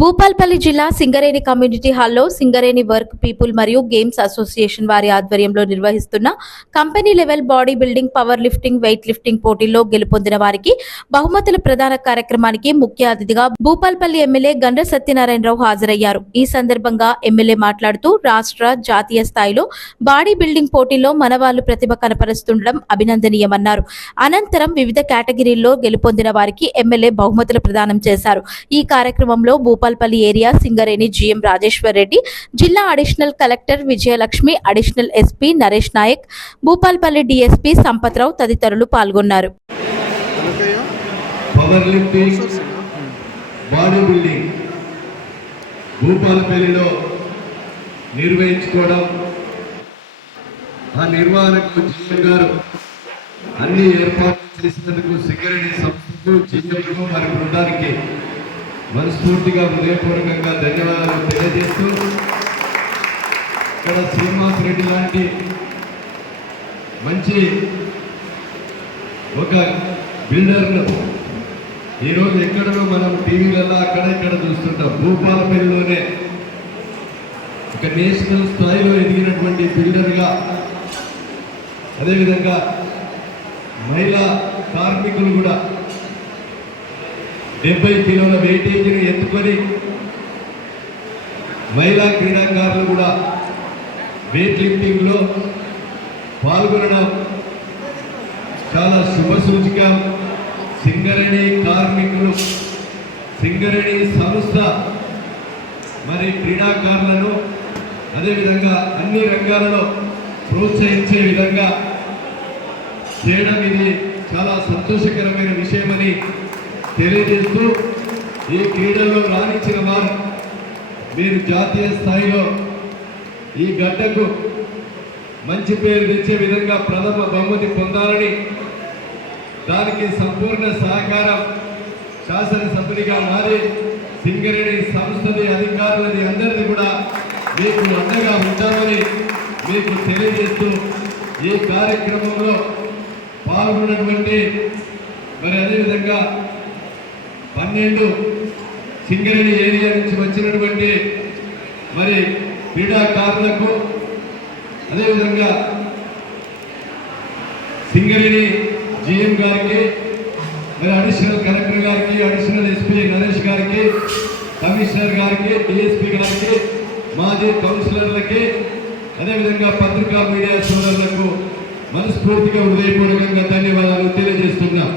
భూపాల్పల్లి జిల్లా సింగరేణి కమ్యూనిటీ హాల్లో Singareni work people మరియు గేమ్స్ అసోసియేషన్ వారి ఆధ్వర్యంలో నిర్వహిస్తున్న company level body building, power lifting, weight lifting పోటీల్లో గెలుపొందిన వారికి బహుమతుల ప్రదాన కార్యక్రమానికి ముఖ్య అతిథిగా భూపాల్పల్లి ఎమ్మెల్యే గండ్ర సత్యనారాయణరావు హాజరయ్యారు. ఈ సందర్భంగా ఎమ్మెల్యే మాట్లాడుతూ రాష్ట్ర, జాతీయ స్థాయిలో బాడీ బిల్డింగ్ పోటీల్లో మనవాళ్లు ప్రతిభ కనపరుస్తుండడం అభినందనీయమన్నారు. అనంతరం వివిధ కేటగిరీల్లో గెలుపొందిన వారికి ఎమ్మెల్యే బహుమతులు ప్రదానం చేశారు. ఈ కార్యక్రమంలో భూపాల్పల్లి ఏరియా సింగరేణి జీఎం రాజేశ్వర్ రెడ్డి, జిల్లా additional collector Vijayalakshmi, additional SP Naresh Nayak, Bhupalpalli DSP Sampathrao తదితరులు పాల్గొన్నారు. పవర్ లిఫ్టింగ్, బాడీ బిల్డింగ్ భూపాల్పల్లిలో నిర్వహించుకోవడం, ఆ నిర్వహణకు జీఎం గారు అన్ని ఏర్పాట్లు చేసినందుకు సింగరేణి సంస్థకు, జీఎంకు మరి బృందానికి మనస్ఫూర్తిగా హృదయపూర్వకంగా ధన్యవాదాలు తెలియజేస్తూ, ఇక్కడ శ్రీనివాస్ రెడ్డి లాంటి మంచి ఒక బిల్డర్ను ఈరోజు ఎక్కడో మనం టీవీలలో అక్కడ ఇక్కడ చూస్తుంటాం. భూపాలపల్లిలోనే ఒక నేషనల్ స్థాయిలో ఎదిగినటువంటి బిల్డర్గా, అదేవిధంగా మహిళా కార్మికులు కూడా 70 కిలోల వెయిటేజీని ఎత్తుకొని మహిళా క్రీడాకారులు కూడా వెయిట్ లిఫ్టింగ్లో పాల్గొనడం చాలా శుభసూచికం. సింగరేణి కార్మికులు, సింగరేణి సంస్థ మరి క్రీడాకారులను అదేవిధంగా అన్ని రంగాలలో ప్రోత్సహించే విధంగా చేయడం ఇది చాలా సంతోషకరమైన విషయమని తెలియజేస్తూ, ఈ క్రీడల్లో రాణించిన వారు మీరు జాతీయ స్థాయిలో ఈ గడ్డకు మంచి పేరు తెచ్చే విధంగా ప్రథమ బహుమతి పొందాలని, దానికి సంపూర్ణ సహకారం శాసనసభ్యునిగా మారి సింగరేణి సంస్థది, అధికారులది అందరిది కూడా మీకు అండగా ఉంటామని మీకు తెలియజేస్తూ, ఈ కార్యక్రమంలో పాల్గొన్నటువంటి మరి అదేవిధంగా 12 సింగరేణి ఏరియా నుంచి వచ్చినటువంటి మరి క్రీడాకారులకు, అదేవిధంగా సింగరేణి జీఎం గారికి, మరి అడిషనల్ కలెక్టర్ గారికి, అడిషనల్ ఎస్పీ నరేష్ గారికి, కమిషనర్ గారికి, డిఎస్పీ గారికి, మాజీ కౌన్సిలర్లకి, అదేవిధంగా పత్రికా మీడియా సోదరులకు మనస్ఫూర్తిగా హృదయపూర్వకంగా ధన్యవాదాలు తెలియజేస్తున్నాం.